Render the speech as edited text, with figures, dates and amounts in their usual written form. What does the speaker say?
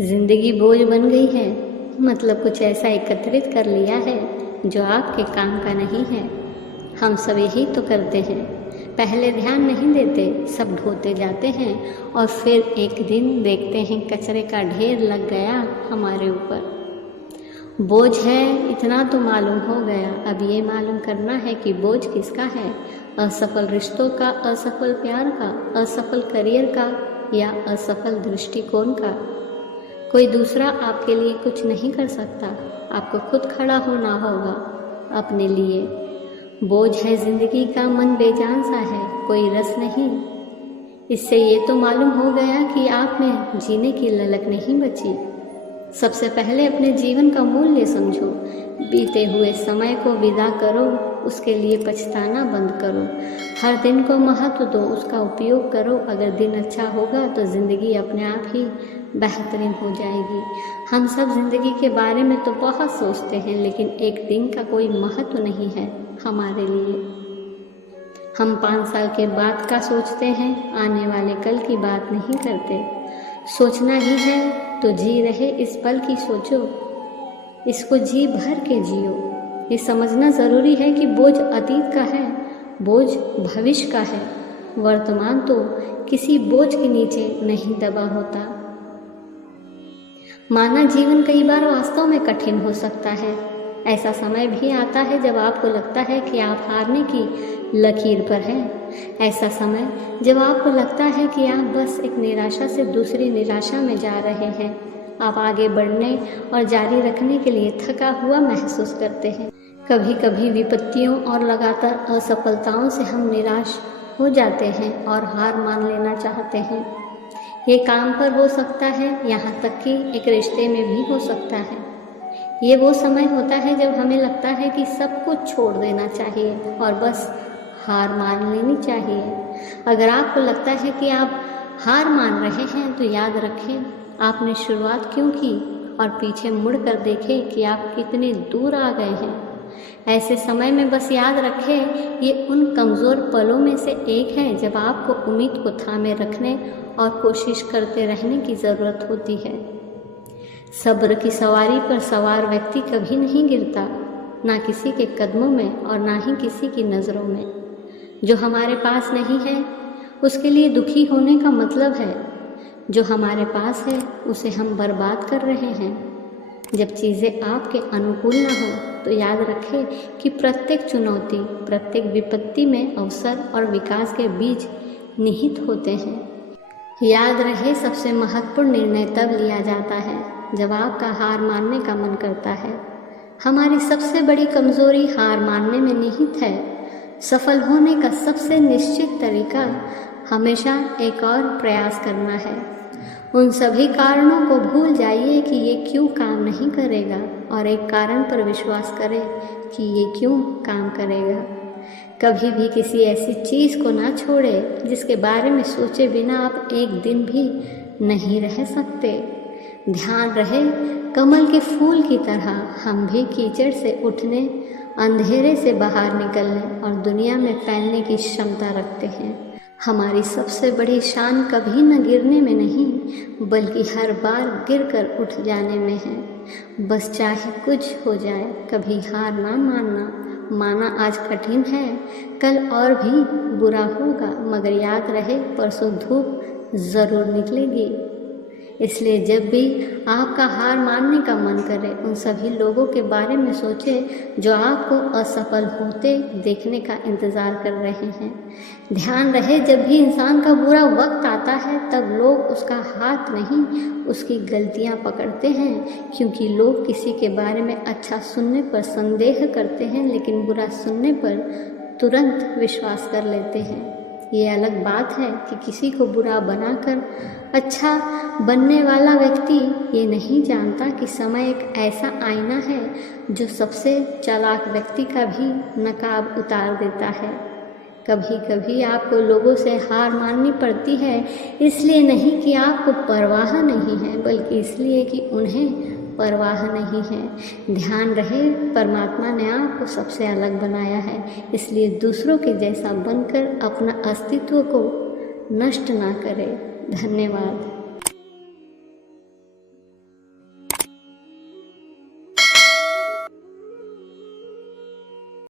जिंदगी बोझ बन गई है, मतलब कुछ ऐसा एकत्रित कर लिया है जो आपके काम का नहीं है। हम सब यही तो करते हैं, पहले ध्यान नहीं देते, सब ढोते जाते हैं और फिर एक दिन देखते हैं कचरे का ढेर लग गया हमारे ऊपर। बोझ है इतना तो मालूम हो गया, अब ये मालूम करना है कि बोझ किसका है। असफल रिश्तों का, असफल प्यार का, असफल करियर का या असफल दृष्टिकोण का। कोई दूसरा आपके लिए कुछ नहीं कर सकता, आपको खुद खड़ा होना होगा अपने लिए। बोझ है जिंदगी का, मन बेजान सा है, कोई रस नहीं। इससे ये तो मालूम हो गया कि आप में जीने की ललक नहीं बची। सबसे पहले अपने जीवन का मूल्य समझो, बीते हुए समय को विदा करो, उसके लिए पछताना बंद करो। हर दिन को महत्व दो, उसका उपयोग करो। अगर दिन अच्छा होगा तो ज़िंदगी अपने आप ही बेहतरीन हो जाएगी। हम सब ज़िंदगी के बारे में तो बहुत सोचते हैं, लेकिन एक दिन का कोई महत्व नहीं है हमारे लिए। हम 5 साल के बाद का सोचते हैं, आने वाले कल की बात नहीं करते। सोचना ही है तो जी रहे इस पल की सोचो, इसको जी भर के जियो। ये समझना ज़रूरी है कि बोझ अतीत का है, बोझ भविष्य का है। वर्तमान तो किसी बोझ के नीचे नहीं दबा होता। मानव जीवन कई बार वास्तव में कठिन हो सकता है। ऐसा समय भी आता है जब आपको लगता है कि आप हारने की लकीर पर हैं। ऐसा समय जब आपको लगता है कि आप बस एक निराशा से दूसरी निराशा में जा रहे हैं। आप आगे बढ़ने और जारी रखने के लिए थका हुआ महसूस करते हैं। कभी कभी विपत्तियों और लगातार असफलताओं से हम निराश हो जाते हैं और हार मान लेना चाहते हैं। ये काम पर हो सकता है, यहाँ तक कि एक रिश्ते में भी हो सकता है। ये वो समय होता है जब हमें लगता है कि सब कुछ छोड़ देना चाहिए और बस हार मान लेनी चाहिए। अगर आपको लगता है कि आप हार मान रहे हैं तो याद रखें आपने शुरुआत क्यों की और पीछे मुड़कर देखें कि आप कितने दूर आ गए हैं। ऐसे समय में बस याद रखें ये उन कमज़ोर पलों में से एक है जब आपको उम्मीद को थामे रखने और कोशिश करते रहने की ज़रूरत होती है। सब्र की सवारी पर सवार व्यक्ति कभी नहीं गिरता, ना किसी के कदमों में और ना ही किसी की नज़रों में। जो हमारे पास नहीं है उसके लिए दुखी होने का मतलब है, जो हमारे पास है उसे हम बर्बाद कर रहे हैं। जब चीज़ें आपके अनुकूल ना हो तो याद रखें कि प्रत्येक चुनौती, प्रत्येक विपत्ति में अवसर और विकास के बीज निहित होते हैं। याद रहे सबसे महत्वपूर्ण निर्णय तब लिया जाता है जब आपका हार मानने का मन करता है। हमारी सबसे बड़ी कमज़ोरी हार मानने में निहित है। सफल होने का सबसे निश्चित तरीका हमेशा एक और प्रयास करना है। उन सभी कारणों को भूल जाइए कि ये क्यों काम नहीं करेगा और एक कारण पर विश्वास करें कि ये क्यों काम करेगा। कभी भी किसी ऐसी चीज़ को ना छोड़े जिसके बारे में सोचे बिना आप एक दिन भी नहीं रह सकते। ध्यान रहे कमल के फूल की तरह हम भी कीचड़ से उठने, अंधेरे से बाहर निकलने और दुनिया में फैलने की क्षमता रखते हैं। हमारी सबसे बड़ी शान कभी न गिरने में नहीं बल्कि हर बार गिरकर उठ जाने में है। बस चाहे कुछ हो जाए कभी हार ना मानना। माना आज कठिन है, कल और भी बुरा होगा, मगर याद रहे परसों धूप ज़रूर निकलेगी। इसलिए जब भी आपका हार मानने का मन करे उन सभी लोगों के बारे में सोचें जो आपको असफल होते देखने का इंतज़ार कर रहे हैं। ध्यान रहे जब भी इंसान का बुरा वक्त आता है तब लोग उसका हाथ नहीं उसकी गलतियां पकड़ते हैं, क्योंकि लोग किसी के बारे में अच्छा सुनने पर संदेह करते हैं लेकिन बुरा सुनने पर तुरंत विश्वास कर लेते हैं। ये अलग बात है कि किसी को बुरा बनाकर अच्छा बनने वाला व्यक्ति ये नहीं जानता कि समय एक ऐसा आईना है जो सबसे चालाक व्यक्ति का भी नकाब उतार देता है। कभी कभी आपको लोगों से हार माननी पड़ती है, इसलिए नहीं कि आपको परवाह नहीं है बल्कि इसलिए कि उन्हें परवाह नहीं है। ध्यान रहे परमात्मा ने आपको सबसे अलग बनाया है, इसलिए दूसरों के जैसा बनकर अपना अस्तित्व को नष्ट ना करें। धन्यवाद।